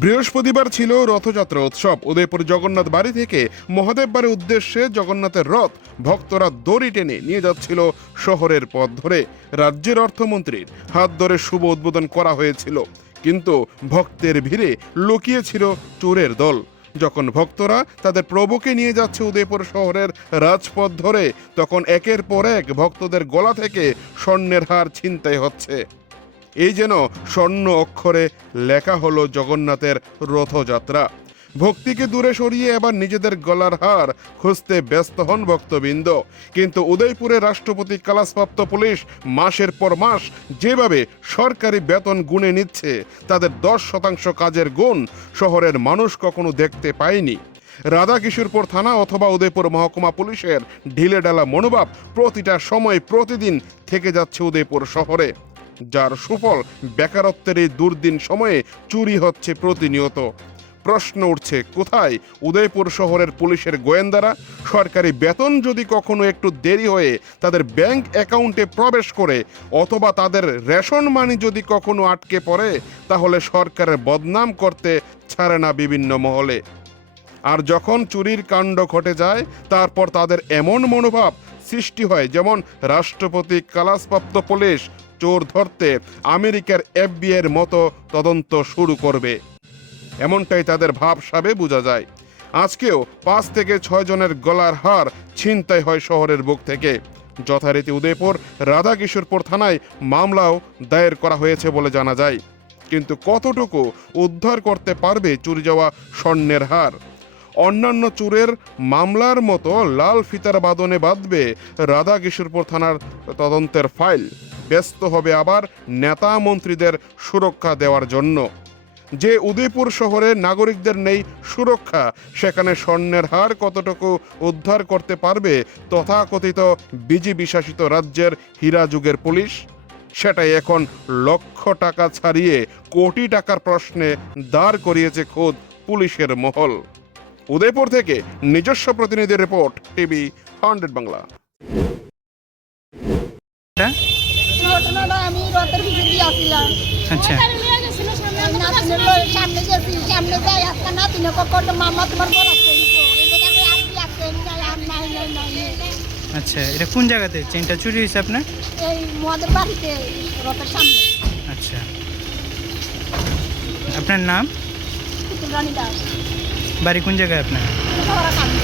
বৃহস্পতিবার ছিল রথযাত্রা উৎসব। উদয়পুর জগন্নাথ বাড়ি থেকে মহাদেব বাড়ির উদ্দেশ্যে জগন্নাথের রথ ভক্তরা দড়ি টেনে নিয়ে যাচ্ছিল শহরের পথ ধরে। রাজ্যের অর্থমন্ত্রীর হাত ধরে শুভ উদ্বোধন করা হয়েছিল, কিন্তু ভক্তের ভিড়ে লুকিয়েছিল চোরের দল। যখন ভক্তরা তাদের প্রভুকে নিয়ে যাচ্ছে উদয়পুর শহরের রাজপথ ধরে, তখন একের পর এক ভক্তদের গলা থেকে স্বর্ণের হার ছিনতাই হচ্ছে। এই যেন স্বর্ণ অক্ষরে লেখা হলো জগন্নাথের রথযাত্রা। ভক্তিকে দূরে সরিয়ে এবার নিজেদের গলার হার খুঁজতে ব্যস্ত হন ভক্তবৃন্দ। কিন্তু উদয়পুরে রাষ্ট্রপতি ক্লাসপ্রাপ্ত পুলিশ মাসের পর মাস যেভাবে সরকারি বেতন গুনে নিচ্ছে, তাদের 10% কাজের গুণ শহরের মানুষ কখনো দেখতে পায়নি। রাধাকিশোরপুর থানা অথবা উদয়পুর মহকুমা পুলিশের ঢিলেঢালা মনোভাব প্রতিটা সময় প্রতিদিন থেকে যাচ্ছে উদয়পুর শহরে, যার সুফল বেকারত্বের এই দুর্দিন সময়ে চুরি হচ্ছে প্রতিনিয়ত। প্রশ্ন উঠছে, কোথায় উদয়পুর শহরের পুলিশের গোয়েন্দারা? সরকারি বেতন যদি কখনো একটু দেরি হয়ে তাদের ব্যাংক অ্যাকাউন্টে প্রবেশ করে, অথবা তাদের রেশন মানি যদি কখনো আটকে পড়ে, তাহলে সরকারের বদনাম করতে ছাড়ে না বিভিন্ন মহলে। আর যখন চুরির কাণ্ড ঘটে যায়, তারপর তাদের এমন মনোভাব সৃষ্টি হয় যেমন রাষ্ট্রপতি ক্লাসপ্রাপ্ত পুলিশ চোর ধরতে আমেরিকার FBI এর মতো তদন্ত শুরু করবে। এমনটাই তাদের ভাবসাবে বোঝা যায়। আজকেও 5 থেকে 6 জনের গলার হার ছিনতাই হয় শহরের বুক থেকে। যথারীতি উদয়পুর রাধাকিশোরপুর থানায় মামলাও দায়ের করা হয়েছে বলে জানা যায়। কিন্তু কতটুকু উদ্ধার করতে পারবে চুরি যাওয়া স্বর্ণের হার? অন্যান্য চোরের মামলার মতো লাল ফিতার বাঁধনে বাঁধবে রাধাকিশোরপুর থানার তদন্তের ফাইল। ব্যস্ত হবে আবার নেতা মন্ত্রীদের সুরক্ষা দেওয়ার জন্য। যে উদয়পুর শহরে নাগরিকদের নেই সুরক্ষা, সেখানে স্বর্ণের হার কতটুকু উদ্ধার করতে পারবে তথাকথিত বিজেপি শাসিত রাজ্যের হীরা যুগের পুলিশ? সেটাই এখন লক্ষ টাকা ছাড়িয়ে কোটি টাকার প্রশ্নে দাঁড় করিয়েছে খোদ পুলিশের মহল। উদয়পুর থেকে নিজস্ব প্রতিনিধি রিপোর্ট, টিভি 100 বাংলা। আমি রথের ভিতরে দিয়ে আসছিলাম। আচ্ছা, সামনে গেছি, সামনে যাই একটা না তিনে পকড় মামা তোমার বড় আচ্ছা, এটা কোন জায়গাতে চেনটা চুরি হয়েছে আপনার? এই মদের বাড়িতে রথের সামনে। আচ্ছা, আপনার নাম? রানী দাস বাড়ি কোন জায়গায় আপনার? সামনে